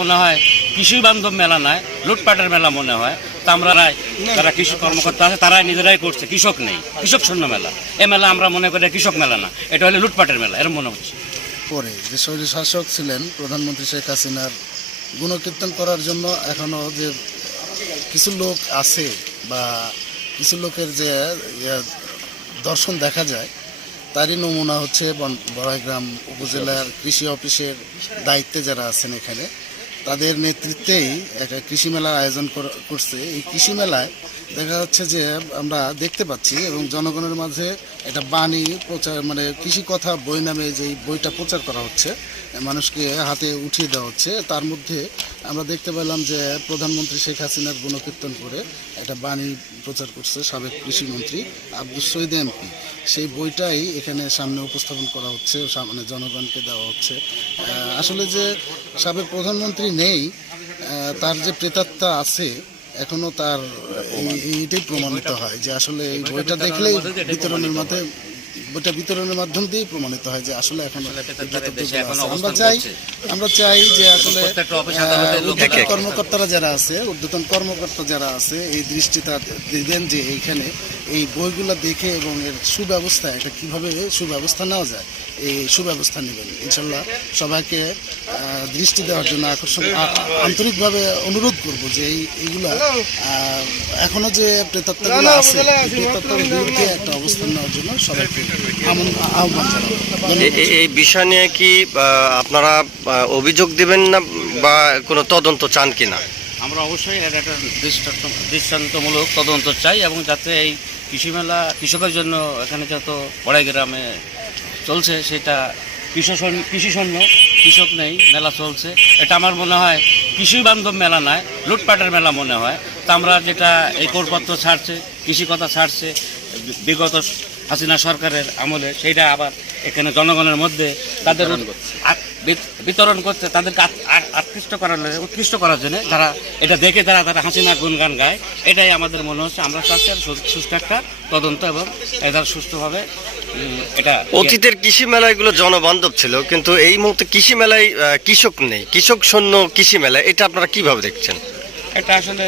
মনে হয় কৃষি বান্ধব মেলা নয় লুটপাটের মেলা মনে হয়। তা আমরা যারা কৃষি কর্মকর্তা আছে তারাই নিজেরাই করছে কৃষক নেই কৃষক শূন্য মেলা। এ মেলা আমরা মনে করি কৃষক মেলা না এটা হলো লুটপাটের মেলা এরকম মনে হচ্ছে। পরে যে শৈলী শাসক ছিলেন প্রধানমন্ত্রী শেখ হাসিনার গুণকীর্তন করার জন্য এখনও যে কিছু লোক আছে বা কিছু লোকের যে ইয়ে, দর্শন দেখা যায় তারই নমুনা হচ্ছে বড়াইগ্রাম উপজেলার কৃষি অফিসের দায়িত্বে যারা আছেন এখানে। তাদের নেতৃত্বেই একটা কৃষি মেলার আয়োজন কর- করছে। এই কৃষি মেলায় দেখা যাচ্ছে যে আমরা দেখতে পাচ্ছি এবং জনগণের মাঝে একটা বাণী প্রচার মানে কৃষি কথা বই নামে যেই বইটা প্রচার করা হচ্ছে, মানুষকে হাতে উঠিয়ে দেওয়া হচ্ছে, তার মধ্যে আমরা দেখতে পেলাম যে প্রধানমন্ত্রী শেখ হাসিনার গুণকীর্তন করে একটা বাণী প্রচার করছে সাবেক কৃষিমন্ত্রী আব্দুল সৈদ এমপি। সেই বইটাই এখানে সামনে উপস্থাপন করা হচ্ছে, সামনে জনগণকে দেওয়া হচ্ছে। আসলে যে সাবেক প্রধানমন্ত্রী নেই তার যে প্রেতাত্মা আছে এখনও তার এই- এইটাই প্রমাণিত হয় যে আসলে এই বইটা দেখলেই বিতরণের মধ্যে বইটা বিতরণের মাধ্যম দিয়েই প্রমাণিত হয় যে আসলে এখন আমরা চাই আমরা চাই যে আসলে ঊর্ধ্বতন কর্মকর্তারা যারা আছে ঊর্ধ্বতন কর্মকর্তা যারা আছে এই দৃষ্টিটা দিবেন যে এইখানে এই বইগুলো দেখে এবং এর সুব্যবস্থা এটা কীভাবে সুব্যবস্থা নেওয়া যায় এই সুব্যবস্থা নেবেন। ইনশাল্লাহ সবাইকে দৃষ্টি দেওয়ার জন্য আকর্ষণ আন্তরিকভাবে অনুরোধ করব যে এই এইগুলা আহ, এখনও যে প্রেতাত্মাগুলো আছে প্রেতাত্মার বিরুদ্ধে একটা অবস্থান নেওয়ার জন্য সবাইকে আহ্বান জানাব এই বিষয় নিয়ে কি আপনারা অভিযোগ দিবেন না বা কোনো তদন্ত চান কি না আমরা অবশ্যই এর একটা দৃষ্টান্ত দৃষ্টান্তমূলক তদন্ত চাই এবং যাতে এই কৃষি মেলা কৃষকের জন্য এখানে যত পড়াই গ্রামে চলছে সেটা কৃষক কৃষি শূন্য কৃষক নেই মেলা চলছে। এটা আমার মনে হয় কৃষি বান্ধব মেলা নয় লুটপাটের মেলা মনে হয়। তা আমরা যেটা এই করপত্র ছাড়ছে কৃষি কথা ছাড়ছে বিগত হাসিনা সরকারের আমলে সেইটা আবার এখানে জনগণের মধ্যে তাদের বিতরণ করতে তাদেরকে আকৃষ্ট করার জন্য, উৎকৃষ্ট করার জন্য যারা এটা দেখে তারা তারা হাসিনা গুনগান গায় এটাই আমাদের মনে হচ্ছে। আমরা চাচ্ছি আর সু- সুষ্ঠু একটা তদন্ত এবং এটা সুস্থভাবে উম, এটা অতীতের কৃষি মেলা এগুলো জনবান্ধব ছিল কিন্তু এই মুহূর্তে কৃষি মেলায় কৃষক নেই। কৃষক শূন্য কৃষি মেলা এটা আপনারা কীভাবে দেখছেন? এটা আসলে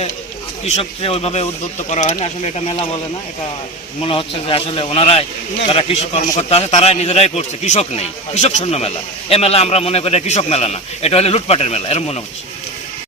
কৃষককে ওইভাবে উদ্বুদ্ধ করা হয় না আসলে এটা মেলা বলে না, এটা মনে হচ্ছে যে আসলে ওনারাই, যারা কৃষি কর্মকর্তা আছে, তারাই নিজেরাই করছে। কৃষক নেই, কৃষক শূন্য মেলা। এ মেলা আমরা মনে করি কৃষক মেলা না, এটা হলে লুটপাটের মেলা এরকম মনে হচ্ছে।